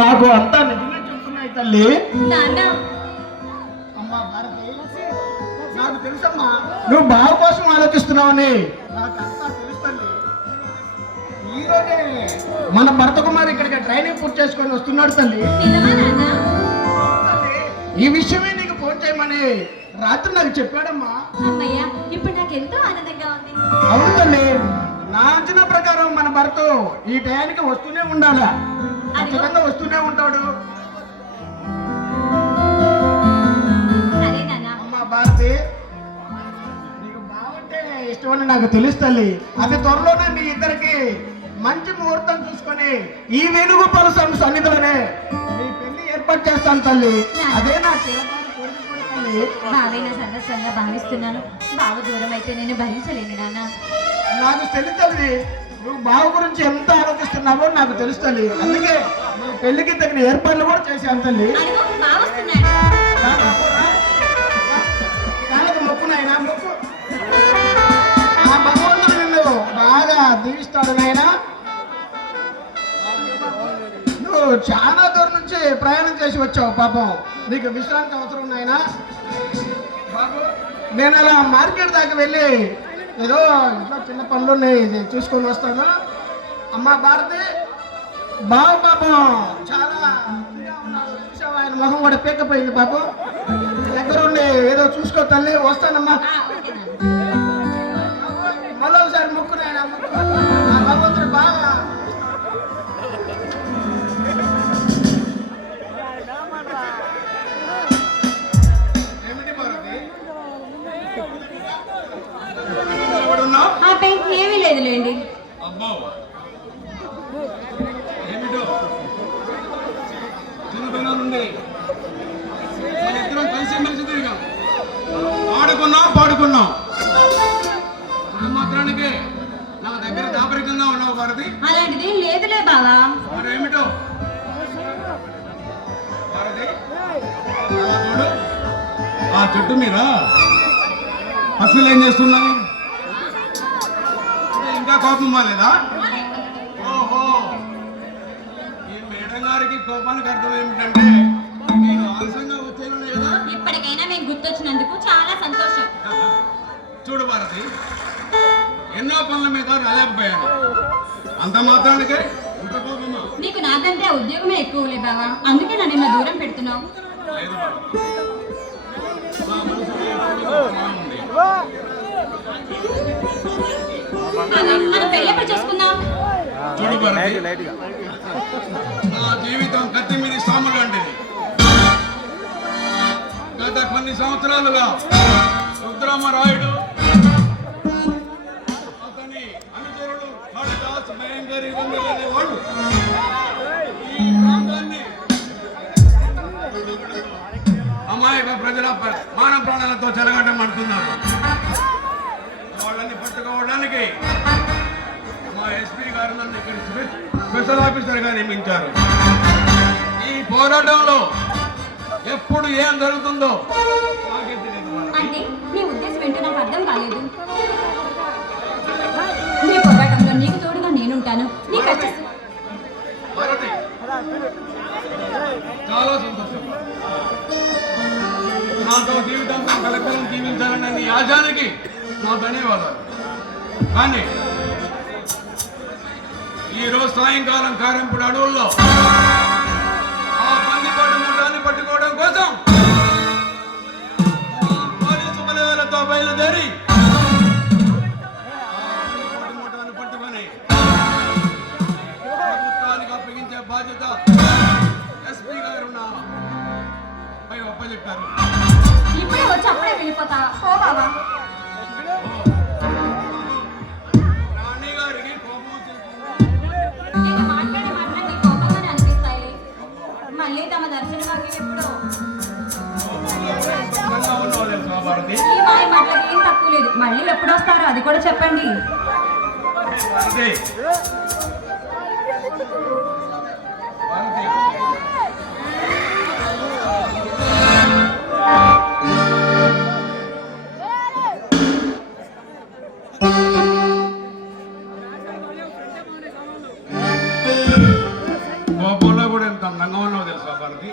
నాకు అంతా నిజమే చెప్తున్నాయి తల్లి. అమ్మా భారతి, నాకు తెలుసమ్మా నువ్వు బావ కోసం ఆలోచిస్తున్నావని. నాకు అంతా తెలుసు తల్లి. ఈరోజే మన భరత కుమార్ ఇక్కడికి ట్రైనింగ్ పూర్తి చేసుకొని వస్తున్నాడు తల్లి. ఈ విషయమే నీకు ఫోన్ చేయమని రాత్రి నాకు చెప్పాడమ్మా. ఇప్పుడు నాకు ఎంతో ఆనందంగా ఉంది. అవును తల్లి, నా అంచనా ప్రకారం మన భర్త ఈ టయానికి వస్తూనే ఉండాలా, ఖచ్చితంగా వస్తూనే ఉంటాడు. అమ్మా భారతి, నీకు బాగుంటే ఇష్టమని నాకు తెలుసు తల్లి. అది త్వరలోనే మీ ఇద్దరికి మంచి ముహూర్తం చూసుకొని ఈ వేణుగోపాల స్వామి సన్నిధిలోనే మీ పెళ్లి ఏర్పాటు చేస్తాను తల్లి. అదే నా చిరకాల కోరిక తల్లి. బావే నా సర్వస్వంగా భావిస్తున్నాను. బావ దూరం అయితే నేను భరించలేను నాన్న. నాకు తెలుసు తల్లి, నువ్వు బావ గురించి ఎంత ఆలోచిస్తున్నావో నాకు తెలుసు తల్లి. అందుకే నీ పెళ్లికి తగిన ఏర్పాట్లు కూడా చేశాను తల్లి. కాళ్ళకు మొక్కు నాయనా, మొక్కు. ఆ భగవంతుడు నిన్ను బాగా దీవిస్తాడు నాయనా. నువ్వు చాలా దూరం నుంచి ప్రయాణం చేసి వచ్చావు, పాపం నీకు విశ్రాంతి అవసరం నాయనా. బాబు, నేను అలా మార్కెట్ దాకా వెళ్ళి ఏదో ఇంట్లో చిన్న పనులు చూసుకొని వస్తాను. అమ్మా భారతి, బాబు పాపం చాలా చూసావు, ఆయన ముఖం కూడా పీక్కపోయింది పాపం. దగ్గర ఉండి ఏదో చూసుకో తల్లి. వస్తానమ్మా. మళ్ళీ ఒకసారి మొక్కున్నాయన భగవంతుడు బాగా. ఏమీ లేదులేండి. ఏమిటో చిన్నతనం నుండి ఇద్దరం కలిసి తిరిగాం, ఆడుకున్నాం, పాడుకున్నాం. మాత్రానికి నా దగ్గర దాపరికంగా ఉన్నావు భారతి. అలాంటిది లేదులే బావా. మరేమిటో భారతి, చూడు ఆ చెట్టు మీద పక్షులు ఏం చేస్తున్నాయి? ఇంకా కోపం మాలేదా? ఓహో, ఈ మేడం గారికి కోపానికి అర్థం ఏమిటంటే నేను ఆలస్యంగా వచ్చేను కదా. ఇప్పటికైనా మేము గుర్తొచ్చినందుకు చాలా సంతోషం. చూడు భారతి, ఎన్నో పనుల మీద రాలేకపోయాను, అంత మాత్రానికే ఇంత కోపమా? నీకు నాకంటే ఉద్యోగమే ఎక్కువలే బావా, అందుకే నన్ను నిన్న దూరం పెడుతున్నావు. లేదు మనం పెళ్ళెప్పుడు చేసుకుందాం? చూడు భారతి, నా జీవితం కత్తి మీద సాములు లాంటిది. గత కొన్ని సంవత్సరాలుగా రుద్రమరాయుడు, అతని అనుచరుడు కాళిదాస్, భయంకరి వాళ్ళు ఈ ప్రాంతాన్ని అమాయక ప్రజల మాన ప్రాణాలతో చెలగట్టమంటున్నారు. వాళ్ళని పట్టుకోవడానికి మా ఎస్పీ గారు నన్ను ఇక్కడ స్పెషల్ ఆఫీసర్గా నియమించారు. ఈ పోరాటంలో ఎప్పుడు ఏం జరుగుతుందో అంటే నీ ఉద్దేశం ఏంటో నాకు అర్థం కాలేదు. నీ పోరాటంలో నీకు తోడుగా నేనుంటాను. నీ కష్టం చాలా సంతోషం. నాతో జీవితంతో కలెక్టర్లను జీవించాలన్న నీ ఆశానికి నా ధన్యవాదాలు. కానీ ఈరోజు సాయంకాలం కారంపూడి అడవుల్లో ఆ పందిపాటు మూటాన్ని పట్టుకోవడం కోసం పోలీసు బలగాలతో బయలుదేరి మూటాన్ని పట్టుకొని ప్రభుత్వానికి అప్పగించే బాధ్యత ఎస్పీ గారు పై ఒప్పచెప్పారు. ఇప్పుడే వచ్చి అప్పుడే వెళ్ళిపోతా బావా. రాణి గారికి కోపం నేను మాట్లాడే మాటలు నీ కోపంగానే అనిపిస్తాయి. మళ్ళీ తమ దర్శన భాగ్యం ఎప్పుడో. ఈ మాయ మాటలకి ఏం తక్కువ లేదు. మళ్ళీ ఎప్పుడు వస్తారో అది కూడా చెప్పండి. కోపం ఫోన్లో కూడా ఎంత అందంగా ఉన్నావు తెలుసా భారతి?